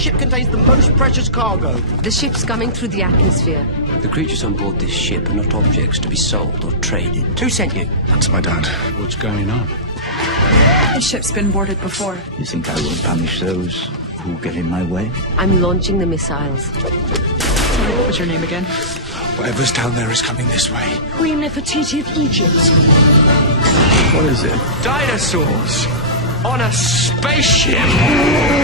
spaceship contains the most precious cargo. The ship's coming through the atmosphere. The creatures on board this ship are not objects to be sold or traded. Who sent you? That's my dad. What's going on? The ship's been boarded before. You think I will punish those who get in my way? I'm launching the missiles. Sorry, what was your name again? Whatever's down there is coming this way. Queen Nefertiti of Egypt. What is it? Dinosaurs on a spaceship.